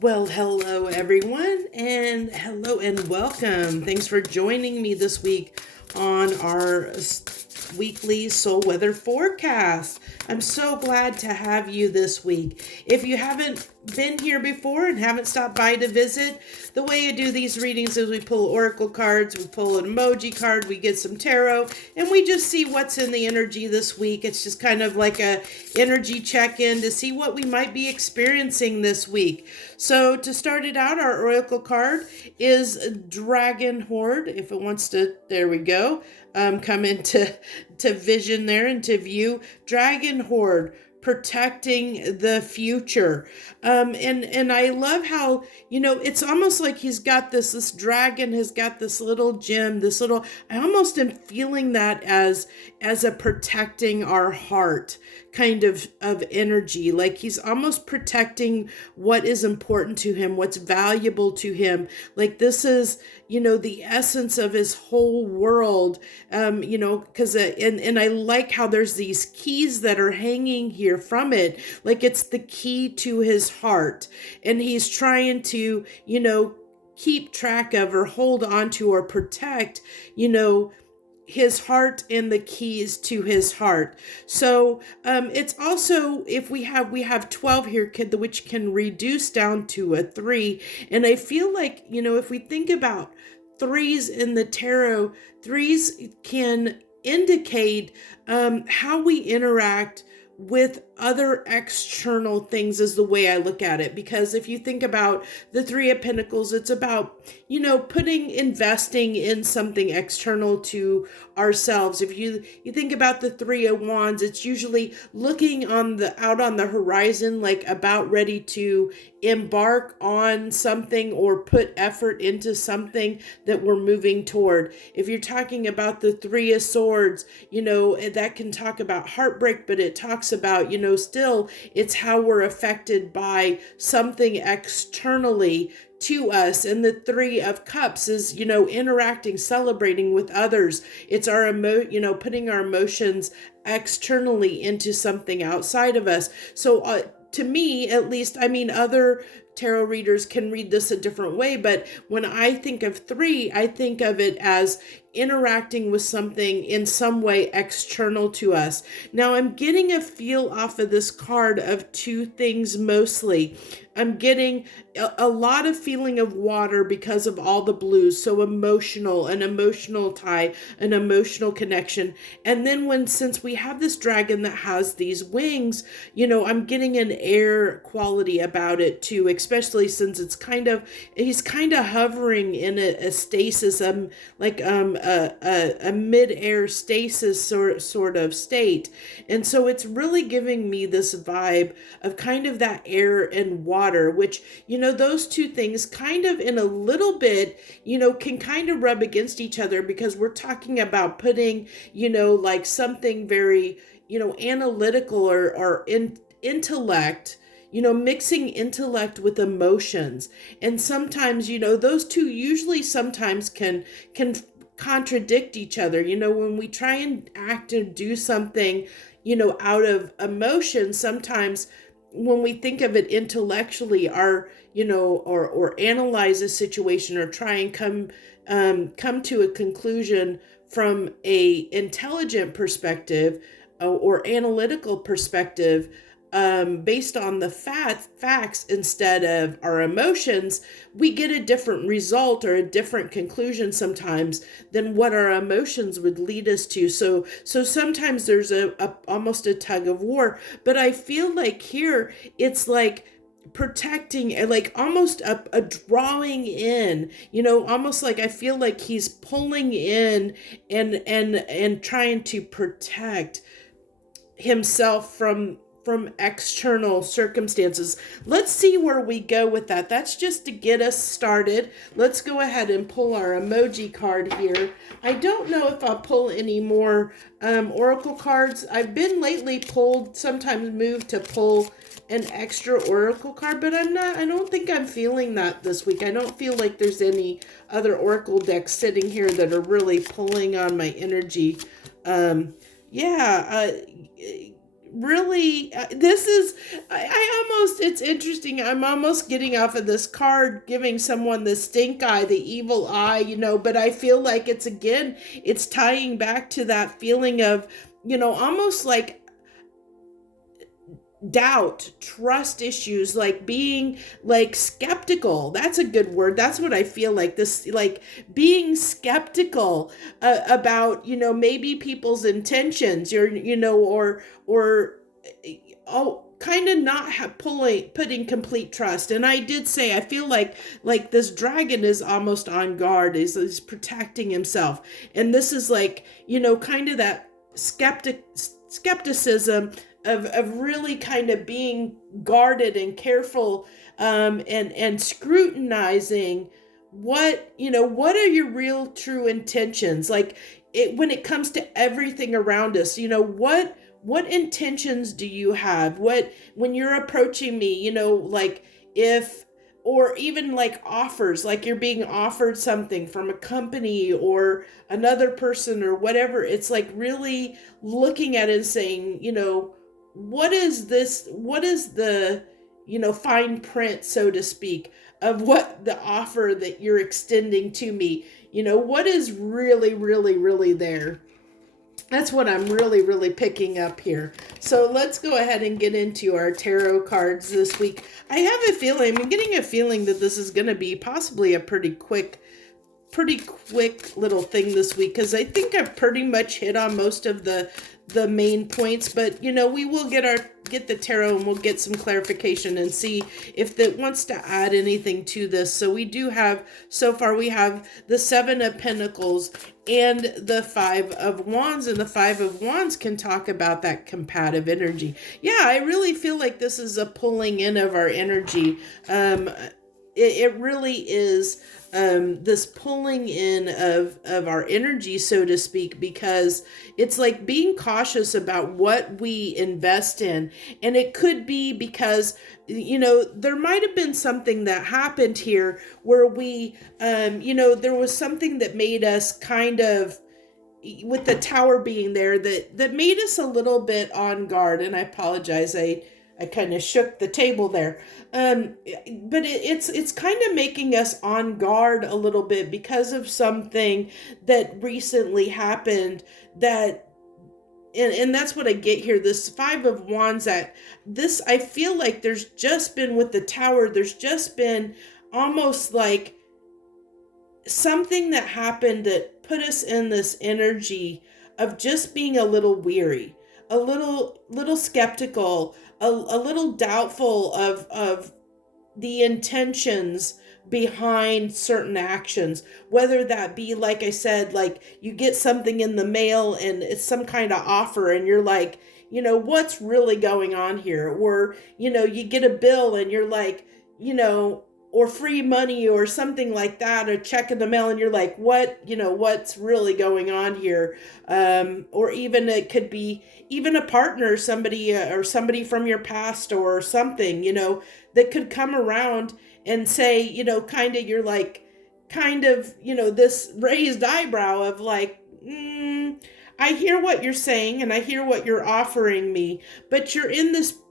Well, hello everyone, and hello and welcome. Thanks for joining me this week on our weekly soul weather forecast. I'm so glad to have you this week. If you haven't been here before and haven't stopped by to visit, the way I do these readings is we pull oracle cards, we pull an emoji card, we get some tarot, and we just see what's in the energy this week. It's just kind of like a energy check-in to see what we might be experiencing this week. So to start it out, our oracle card is Dragon Horde. If it wants to, there we go, come into vision there, into view. Dragon Horde, protecting the future. And I love how, it's almost like he's got this dragon has got this little gem, I almost am feeling that as a protecting our heart kind of energy. Like he's almost protecting what is important to him, what's valuable to him. Like this is, the essence of his whole world. Because and I like how there's these keys that are hanging here from it. Like it's the key to his heart, and he's trying to, keep track of or hold on to or protect, his heart and the keys to his heart. So it's also, if we have 12 here, which can reduce down to a 3. And I feel like, if we think about threes in the tarot, threes can indicate how we interact with other external things, is the way I look at it. Because if you think about the Three of Pentacles, it's about, investing in something external to ourselves. If you think about the Three of Wands, it's usually looking out on the horizon, like about ready to embark on something or put effort into something that we're moving toward. If you're talking about the Three of Swords, that can talk about heartbreak, but it talks about, still it's how we're affected by something externally to us. And the Three of Cups is, interacting, celebrating with others. It's our putting our emotions externally into something outside of us. So to me, at least, other tarot readers can read this a different way, but when I think of 3, I think of it as interacting with something in some way external to us. Now, I'm getting a feel off of this card of 2 things mostly. I'm getting a lot of feeling of water because of all the blues. So emotional, an emotional tie, an emotional connection. And then since we have this dragon that has these wings, I'm getting an air quality about it too, especially since he's kind of hovering in a stasis, like a mid-air stasis sort of state. And so it's really giving me this vibe of kind of that air and water, which, those 2 things kind of in a little bit, can kind of rub against each other, because we're talking about putting, like something very, analytical or intellect, mixing intellect with emotions. And sometimes, those 2 usually sometimes can contradict each other. When we try and act and do something, out of emotion, sometimes when we think of it intellectually, or analyze a situation or try and come to a conclusion from a intelligent perspective, or analytical perspective, based on the facts instead of our emotions, we get a different result or a different conclusion sometimes than what our emotions would lead us to. So sometimes there's almost a tug of war. But I feel like here it's like protecting, like almost a drawing in, almost like I feel like he's pulling in and trying to protect himself from external circumstances. Let's see where we go with that. That's just to get us started. Let's go ahead and pull our emoji card here. I don't know if I'll pull any more oracle cards. I've been lately sometimes moved to pull an extra oracle card, but I don't think I'm feeling that this week. I don't feel like there's any other oracle decks sitting here that are really pulling on my energy. really, this is, it's interesting. I'm almost getting off of this card, giving someone the stink eye, the evil eye, but I feel like it's tying back to that feeling of, almost like doubt, trust issues, like being like skeptical. That's a good word. That's what I feel like, this, like being skeptical about, maybe people's intentions, or oh, kind of not putting complete trust. And I did say, I feel like this dragon is almost on guard, is protecting himself. And this is like, kind of that skepticism of really kind of being guarded and careful, and scrutinizing what are your real true intentions, like when it comes to everything around us. What intentions do you have, when you're approaching me, like if, or even like offers, like you're being offered something from a company or another person or whatever. It's like really looking at it and saying, what is the fine print, so to speak, of what the offer that you're extending to me, what is really, really, really there. That's what I'm really, really picking up here. So let's go ahead and get into our tarot cards this week. I'm getting a feeling that this is going to be possibly a pretty quick little thing this week, because I think I've pretty much hit on most of the main points, but we will get the tarot and we'll get some clarification and see if it wants to add anything to this. So we have the 7 of Pentacles and the 5 of Wands, and the 5 of Wands can talk about that compatible energy. Yeah, I really feel like this is a pulling in of our energy. It really is, this pulling in of our energy, so to speak, because it's like being cautious about what we invest in. And it could be because, there might have been something that happened here where we, there was something that made us kind of, with the Tower being there, that made us a little bit on guard. And I apologize, I kind of shook the table there. But it's kind of making us on guard a little bit because of something that recently happened, and that's what I get here. This 5 of Wands, I feel like there's just been, with the Tower, there's just been almost like something that happened that put us in this energy of just being a little weary, a little skeptical, a little doubtful of the intentions behind certain actions, whether that be, like I said, like you get something in the mail and it's some kind of offer and you're like, what's really going on here? Or, you get a bill and you're like, or free money or something like that, a check in the mail, and you're like, what's really going on here? Or even it could be even a partner, somebody or somebody from your past or something, that could come around and say, you're like, this raised eyebrow of like, I hear what you're saying and I hear what you're offering me, but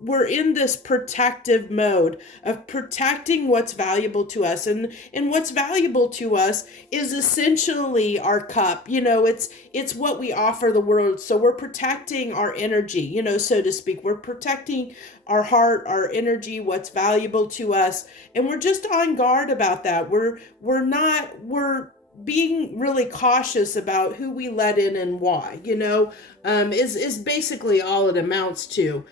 we're in this protective mode of protecting what's valuable to us. And what's valuable to us is essentially our cup. It's what we offer the world. So we're protecting our energy, so to speak. We're protecting our heart, our energy, what's valuable to us. And we're just on guard about that. We're being really cautious about who we let in and why, is basically all it amounts to.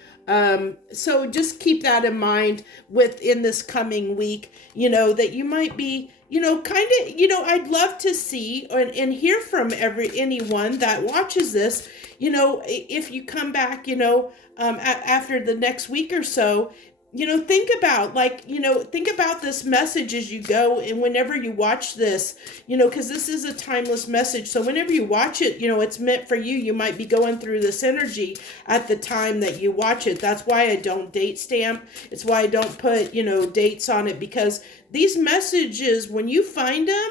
So just keep that in mind within this coming week, that you might be, I'd love to see and hear from anyone that watches this, if you come back, after the next week or so, think about this message as you go, and whenever you watch this, because this is a timeless message. So whenever you watch it, it's meant for you. You might be going through this energy at the time that you watch it. That's why I don't date stamp. It's why I don't put, dates on it, because these messages, when you find them,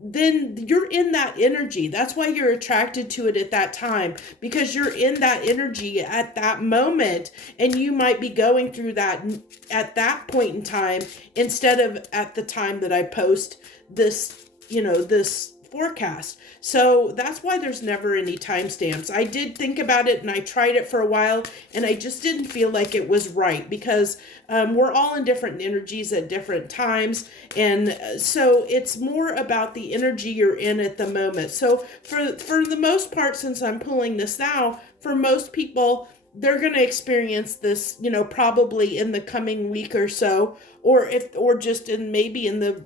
then you're in that energy. That's why you're attracted to it at that time, because you're in that energy at that moment, and you might be going through that at that point in time instead of at the time that I post this, this forecast. So that's why there's never any timestamps. I did think about it and I tried it for a while, and I just didn't feel like it was right, because we're all in different energies at different times. And so it's more about the energy you're in at the moment. So for the most part, since I'm pulling this now, for most people, they're going to experience this, probably in the coming week or so, or just maybe in the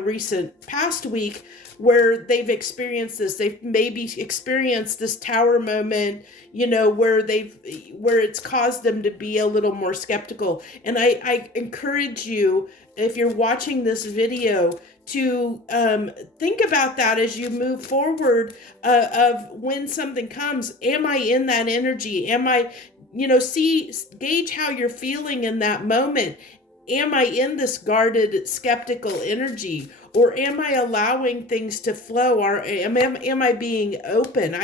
recent past week, where they've experienced this. They've maybe experienced this tower moment, where it's caused them to be a little more skeptical. And I encourage you, if you're watching this video, to think about that as you move forward, of when something comes. Am I in that energy? Am I, gauge how you're feeling in that moment. Am I in this guarded, skeptical energy, or am I allowing things to flow? Or am I being open?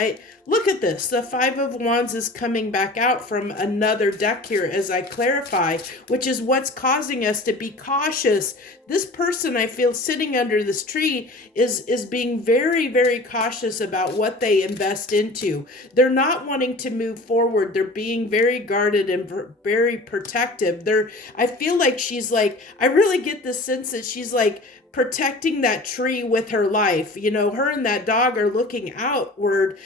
Look at this. The Five of Wands is coming back out from another deck here as I clarify, which is what's causing us to be cautious. This person, I feel, sitting under this tree is being very, very cautious about what they invest into. They're not wanting to move forward. They're being very guarded and very protective. I feel like I really get the sense that she's like protecting that tree with her life. Her and that dog are looking outward,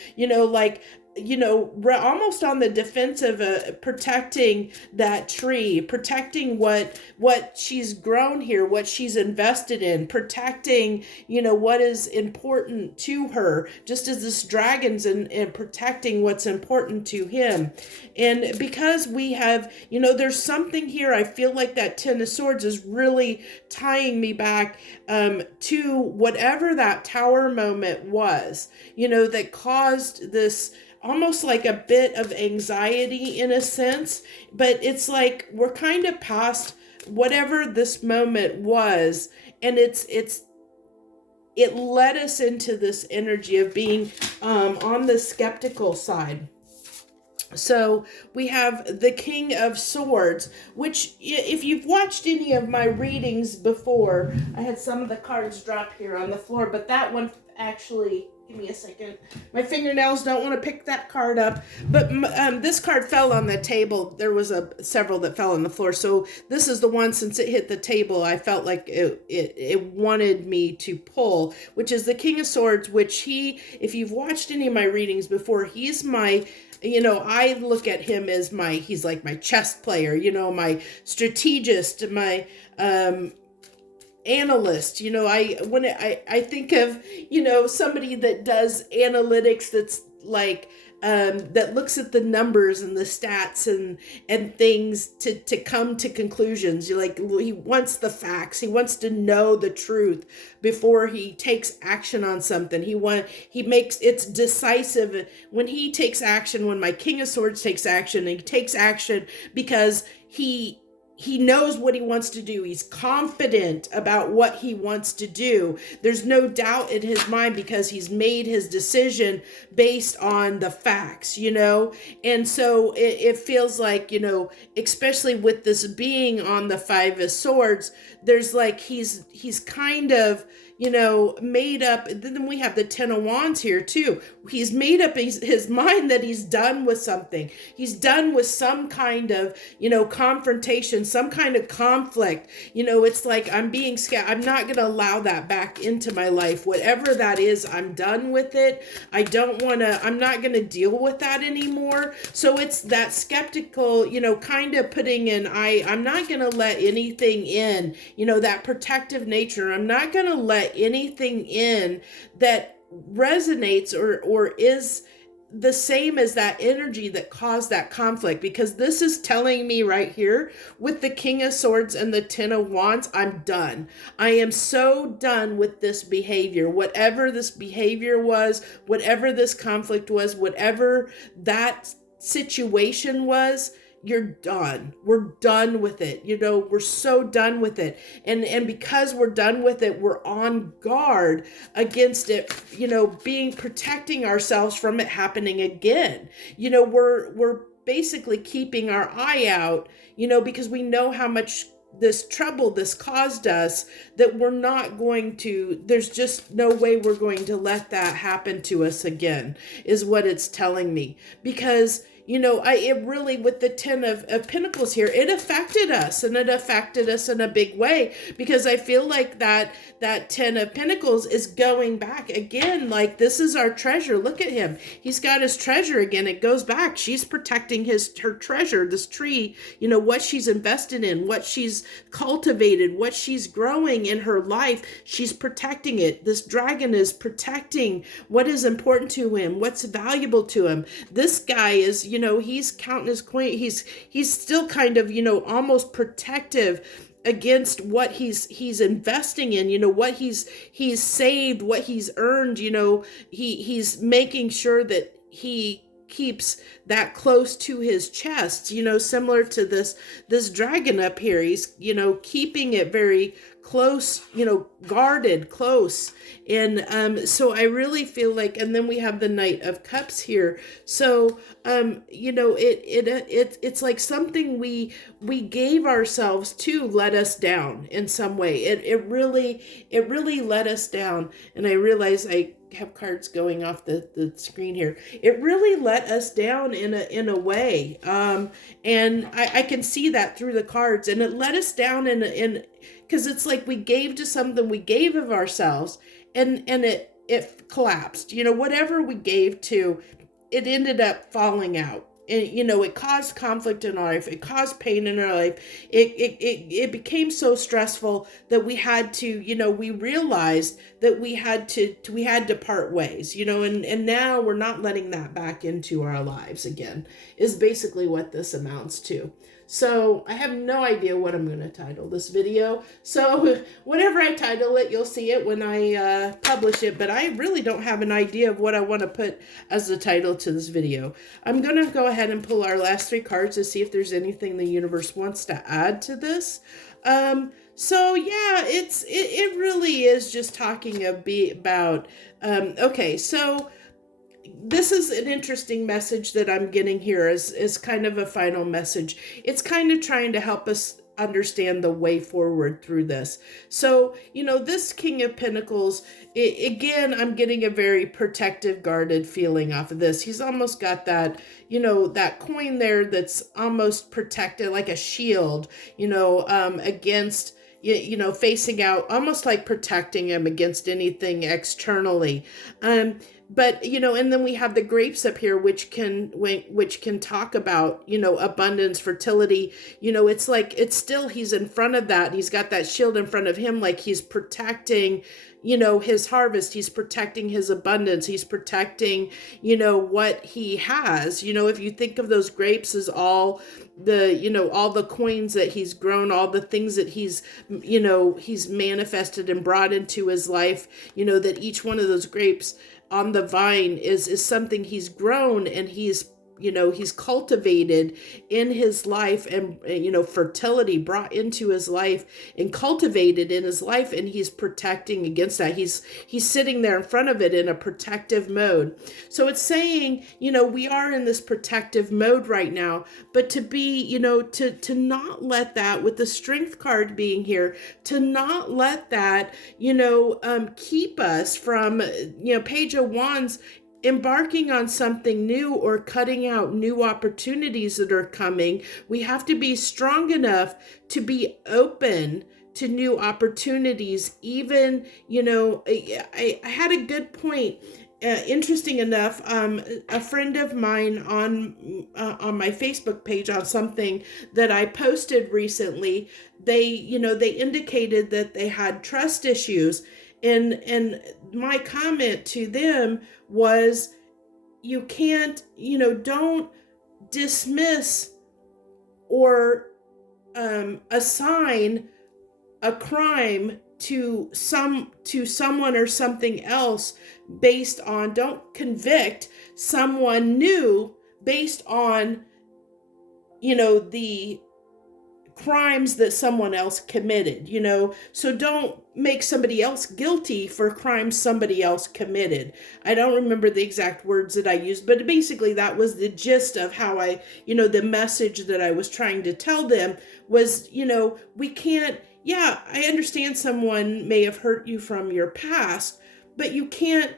almost on the defensive, protecting that tree, protecting what she's grown here, what she's invested in, protecting, what is important to her, just as this dragon's and protecting what's important to him. And because we have, there's something here, I feel like that Ten of Swords is really tying me back to whatever that tower moment was, that caused this almost like a bit of anxiety in a sense. But it's like we're kind of past whatever this moment was, and it led us into this energy of being on the skeptical side. So we have the King of Swords, which, if you've watched any of my readings before, I had some of the cards drop here on the floor, but that one actually, give me a second. My fingernails don't want to pick that card up. But this card fell on the table. There was several that fell on the floor. So this is the one, since it hit the table, I felt like it wanted me to pull, which is the King of Swords, which if you've watched any of my readings before, he's my, I look at him as he's like my chess player, my strategist, my analyst. When I think of, somebody that does analytics, that's like that looks at the numbers and the stats and things to come to conclusions. He wants the facts. He wants to know the truth before he takes action on something. He makes it's decisive when he takes action. When my King of Swords takes action, and he takes action because he knows what he wants to do. He's confident about what he wants to do. There's no doubt in his mind, because he's made his decision based on the facts, And so it feels like, especially with this being on the Five of Swords, there's like he's kind of, made up. Then we have the Ten of Wands here too. He's made up his mind that he's done with something. He's done with some kind of, confrontation, some kind of conflict. It's like, I'm being scared. I'm not going to allow that back into my life. Whatever that is, I'm done with it. I'm not going to deal with that anymore. So it's that skeptical, kind of putting in, I'm not going to let anything in, that protective nature. I'm not going to let anything in that resonates or is the same as that energy that caused that conflict, because this is telling me right here with the King of Swords and the Ten of Wands, I'm done. I am so done with this behavior. Whatever this behavior was, whatever this conflict was, whatever that situation was, you're done. We're done with it. We're so done with it. And because we're done with it, we're on guard against it, being protecting ourselves from it happening again. We're basically keeping our eye out, because we know how much this trouble this caused us, that we're not going to, there's just no way we're going to let that happen to us again, is what it's telling me. Because it really, with the 10 of Pentacles here, it affected us, and it affected us in a big way, because I feel like that 10 of Pentacles is going back again. Like, this is our treasure. Look at him. He's got his treasure again. It goes back. She's protecting her treasure, this tree, what she's invested in, what she's cultivated, what she's growing in her life. She's protecting it. This dragon is protecting what is important to him, what's valuable to him. This guy is, he's counting his coin. He's still kind of, almost protective against what he's investing in, what he's saved, what he's earned. He's making sure that he keeps that close to his chest, similar to this dragon up here. He's, keeping it very close, guarded close. And so I really feel like, and then we have the Knight of Cups here. So it's like something we gave ourselves to let us down in some way. It really let us down. And I realize I have cards going off the screen here. It really let us down in a way. And I can see that through the cards, and it let us down in because it's like we gave to something, we gave of ourselves, and it collapsed. Whatever we gave to, it ended up falling out. And, it caused conflict in our life. It caused pain in our life. It became so stressful that we had to, we realized that we had to part ways, and now we're not letting that back into our lives again, is basically what this amounts to. So I have no idea what I'm going to title this video. So whatever I title it, you'll see it when I publish it. But I really don't have an idea of what I want to put as the title to this video. I'm going to go ahead and pull our last 3 cards to see if there's anything the universe wants to add to this. So yeah, it really is just talking about, okay, so this is an interesting message that I'm getting here as kind of a final message. It's kind of trying to help us understand the way forward through this. So, this King of Pentacles, again, I'm getting a very protective, guarded feeling off of this. He's almost got that, that coin there that's almost protected, like a shield, against, facing out, almost like protecting him against anything externally. But, and then we have the grapes up here, which can talk about, abundance, fertility. It's like, it's still, he's in front of that. He's got that shield in front of him, like he's protecting, his harvest. He's protecting his abundance. He's protecting, what he has. If you think of those grapes as all the, all the coins that he's grown, all the things that he's manifested and brought into his life, that each one of those grapes on the vine is something he's grown, and he's cultivated in his life, and, fertility brought into his life and cultivated in his life, and he's protecting against that. He's sitting there in front of it in a protective mode. So it's saying, we are in this protective mode right now, but to be, to not let that, with the Strength card being here, to not let that, keep us from, Page of Wands, embarking on something new or cutting out new opportunities that are coming. We have to be strong enough to be open to new opportunities. Even, I had a good point. Interesting enough, a friend of mine on my Facebook page, on something that I posted recently, they indicated that they had trust issues. And my comment to them was, you can't, don't dismiss or assign a crime to someone or something else based on, don't convict someone new based on, the crimes that someone else committed, so don't make somebody else guilty for crimes somebody else committed. I don't remember the exact words that I used, but basically that was the gist of how the message that I was trying to tell them was, we can't, yeah, I understand someone may have hurt you from your past, but you can't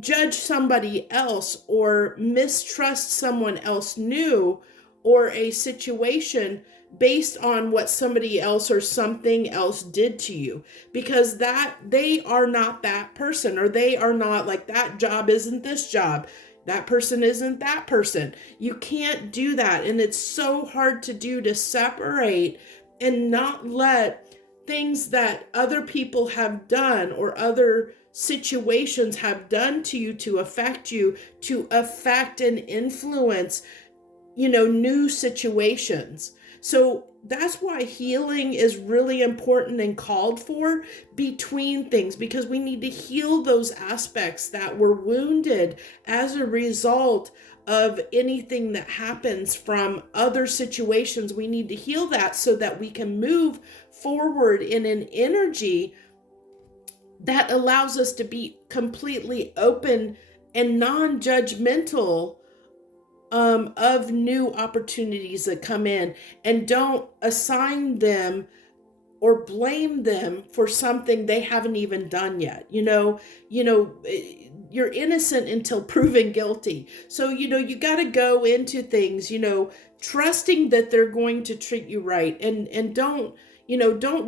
judge somebody else or mistrust someone else new or a situation based on what somebody else or something else did to you, because that they are not that person, or they are not like, that job isn't this job, that person isn't that person. You can't do that. And it's so hard to do, to separate and not let things that other people have done or other situations have done to you to affect and influence new situations. So that's why healing is really important and called for between things, because we need to heal those aspects that were wounded as a result of anything that happens from other situations. We need to heal that so that we can move forward in an energy that allows us to be completely open and non-judgmental of new opportunities that come in, and don't assign them or blame them for something they haven't even done yet. You're innocent until proven guilty. So, you got to go into things, trusting that they're going to treat you right, and don't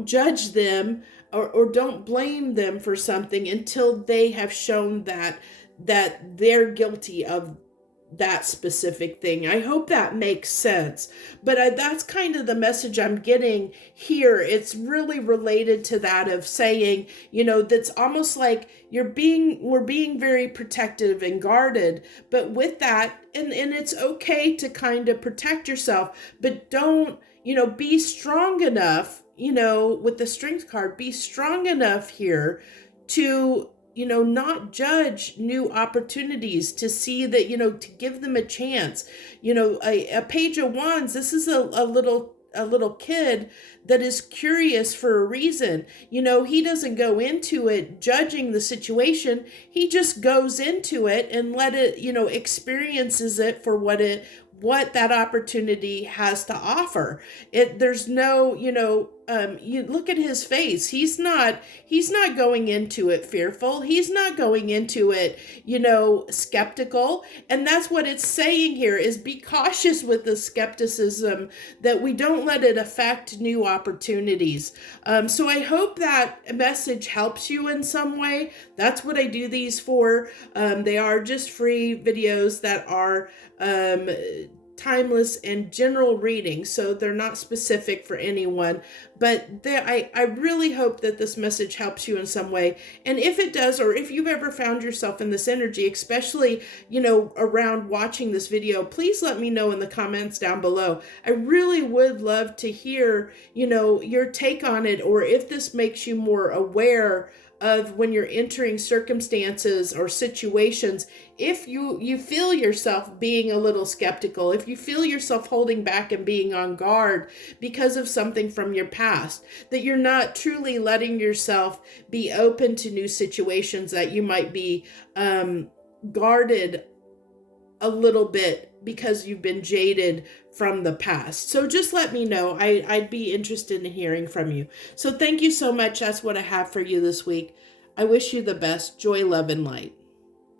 judge them or don't blame them for something until they have shown that they're guilty of that specific thing. I hope that makes sense. But that's kind of the message I'm getting here. It's really related to that of saying, that's almost like we're being very protective and guarded, but with that, and it's okay to kind of protect yourself, but don't, be strong enough, with the strength card, be strong enough here to not judge new opportunities, to see that, to give them a chance. A page of wands, this is a little kid that is curious for a reason. He doesn't go into it judging the situation. He just goes into it and let it, experiences it for what that opportunity has to offer. There's no, you look at his face. He's not going into it fearful. He's not going into it, skeptical. And that's what it's saying here, is be cautious with the skepticism, that we don't let it affect new opportunities. So I hope that message helps you in some way. That's what I do these for. They are just free videos that are, timeless and general reading, so they're not specific for anyone, but I really hope that this message helps you in some way. And if it does, or if you've ever found yourself in this energy, especially around watching this video, please let me know in the comments down below. I really would love to hear your take on it, or if this makes you more aware of when you're entering circumstances or situations, if you feel yourself being a little skeptical, if you feel yourself holding back and being on guard because of something from your past, that you're not truly letting yourself be open to new situations, that you might be guarded a little bit because you've been jaded from the past. So just let me know. I'd be interested in hearing from you. So thank you so much. That's what I have for you this week. I wish you the best. Joy, love, and light.